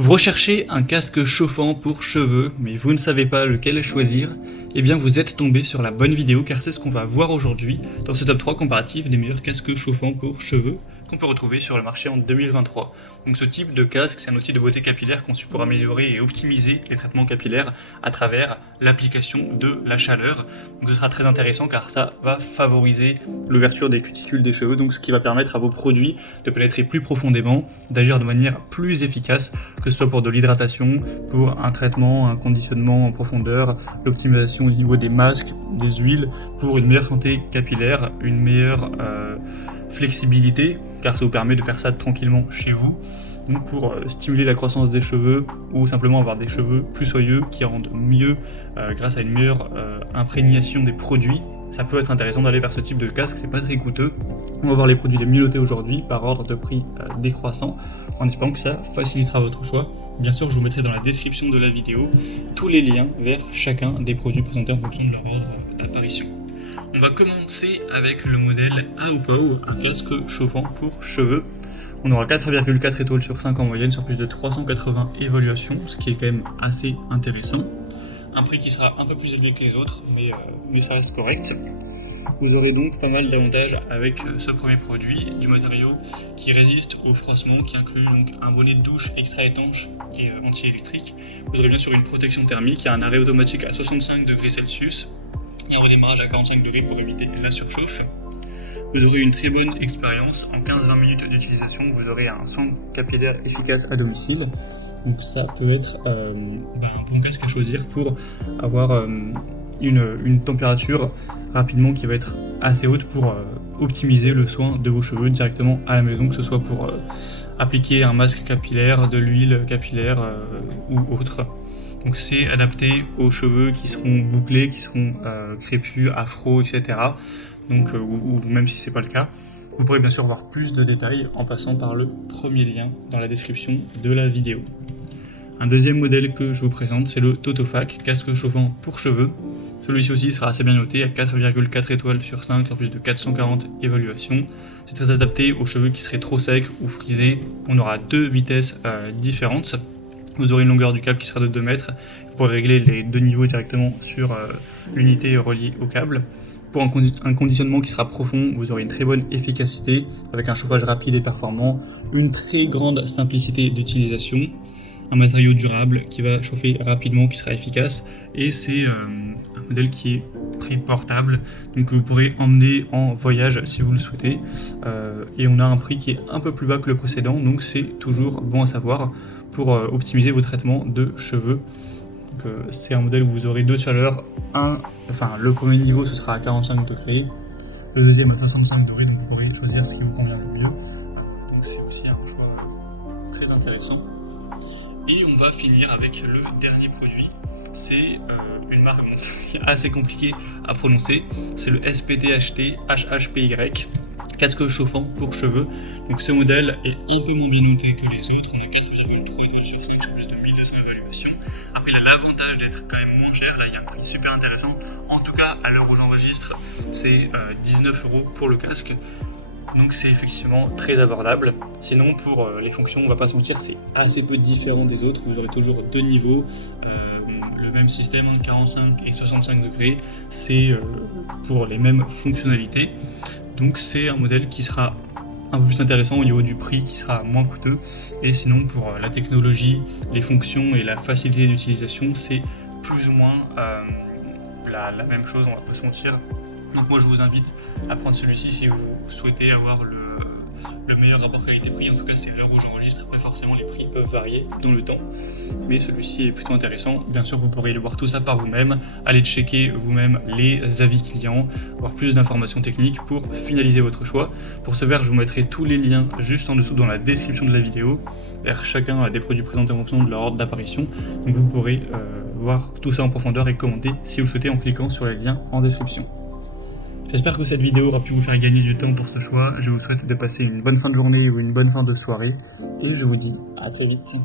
Vous recherchez un casque chauffant pour cheveux, mais vous ne savez pas lequel choisir? Eh bien vous êtes tombé sur la bonne vidéo car c'est ce qu'on va voir aujourd'hui dans ce top 3 comparatif des meilleurs casques chauffants pour cheveux qu'on peut retrouver sur le marché en 2023. Donc ce type de casque, c'est un outil de beauté capillaire conçu pour améliorer et optimiser les traitements capillaires à travers l'application de la chaleur. Donc ce sera très intéressant car ça va favoriser l'ouverture des cuticules des cheveux, donc ce qui va permettre à vos produits de pénétrer plus profondément, d'agir de manière plus efficace, que ce soit pour de l'hydratation, pour un traitement, un conditionnement en profondeur, l'optimisation au niveau des masques, des huiles, pour une meilleure santé capillaire, une meilleure flexibilité, car ça vous permet de faire ça tranquillement chez vous, donc pour stimuler la croissance des cheveux ou simplement avoir des cheveux plus soyeux qui rendent mieux grâce à une meilleure imprégnation des produits. Ça peut être intéressant d'aller vers ce type de casque, c'est pas très coûteux. On va voir les produits les mieux notés aujourd'hui par ordre de prix décroissant, en espérant que ça facilitera votre choix. Bien sûr, je vous mettrai dans la description de la vidéo tous les liens vers chacun des produits présentés en fonction de leur ordre d'apparition. On va commencer avec le modèle Aopow, un casque chauffant pour cheveux. On aura 4,4 étoiles sur 5 en moyenne sur plus de 380 évaluations, ce qui est quand même assez intéressant. Un prix qui sera un peu plus élevé que les autres, mais ça reste correct. Vous aurez donc pas mal d'avantages avec ce premier produit, du matériau qui résiste au froissement, qui inclut donc un bonnet de douche extra étanche qui est anti-électrique. Vous aurez bien sûr une protection thermique, un arrêt automatique à 65 degrés Celsius et un redémarrage à 45 degrés pour éviter la surchauffe. Vous aurez une très bonne expérience. En 15-20 minutes d'utilisation, vous aurez un soin capillaire efficace à domicile. Donc ça peut être un bon casque à choisir pour avoir une température rapidement qui va être assez haute pour optimiser le soin de vos cheveux directement à la maison, que ce soit pour appliquer un masque capillaire, de l'huile capillaire ou autre. Donc c'est adapté aux cheveux qui seront bouclés, qui seront crépus, afro, etc. Donc, ou même si c'est pas le cas. Vous pourrez bien sûr voir plus de détails en passant par le premier lien dans la description de la vidéo. Un deuxième modèle que je vous présente, c'est le Totofac, casque chauffant pour cheveux. Celui-ci aussi sera assez bien noté à 4,4 étoiles sur 5 sur plus de 440 évaluations. C'est très adapté aux cheveux qui seraient trop secs ou frisés. On aura deux vitesses différentes. Vous aurez une longueur du câble qui sera de 2 mètres. Vous pourrez régler les deux niveaux directement sur l'unité reliée au câble. Pour un conditionnement qui sera profond, vous aurez une très bonne efficacité avec un chauffage rapide et performant, une très grande simplicité d'utilisation, un matériau durable qui va chauffer rapidement, qui sera efficace, et c'est un modèle qui est prix portable, donc vous pourrez emmener en voyage si vous le souhaitez, et on a un prix qui est un peu plus bas que le précédent, donc c'est toujours bon à savoir pour optimiser vos traitements de cheveux. C'est un modèle où vous aurez deux chaleurs, le premier niveau ce sera à 45 degrés, le deuxième à 65 degrés, donc vous pourrez choisir ce qui vous convient le mieux. Donc c'est aussi un choix très intéressant. Et on va finir avec le dernier produit, c'est une marque assez compliquée à prononcer, c'est le SPTHT HHPY, casque chauffant pour cheveux. Donc ce modèle est un peu moins bien noté que les autres, on a 4,3 étoiles sur 5 sur plus de 1200 évaluations. Après il a l'avantage d'être quand même moins cher, là il y a un prix super intéressant, en tout cas à l'heure où j'enregistre c'est 19 € pour le casque. Donc c'est effectivement très abordable. Sinon pour les fonctions, on va pas se mentir, c'est assez peu différent des autres. Vous aurez toujours deux niveaux, le même système, 45 et 65 degrés, c'est pour les mêmes fonctionnalités. Donc c'est un modèle qui sera un peu plus intéressant au niveau du prix, qui sera moins coûteux. Et sinon pour la technologie, les fonctions et la facilité d'utilisation, c'est plus ou moins la même chose, on va pas se mentir. Donc moi je vous invite à prendre celui-ci si vous souhaitez avoir le meilleur rapport qualité-prix. En tout cas c'est l'heure où j'enregistre, après forcément les prix peuvent varier dans le temps, mais celui-ci est plutôt intéressant. Bien sûr vous pourrez voir tout ça par vous-même, aller checker vous-même les avis clients, avoir plus d'informations techniques pour finaliser votre choix. Pour ce faire je vous mettrai tous les liens juste en dessous dans la description de la vidéo vers chacun des produits présentés en fonction de leur ordre d'apparition. Donc vous pourrez voir tout ça en profondeur et commenter si vous le souhaitez en cliquant sur les liens en description. J'espère que cette vidéo aura pu vous faire gagner du temps pour ce choix. Je vous souhaite de passer une bonne fin de journée ou une bonne fin de soirée. Et je vous dis à très vite.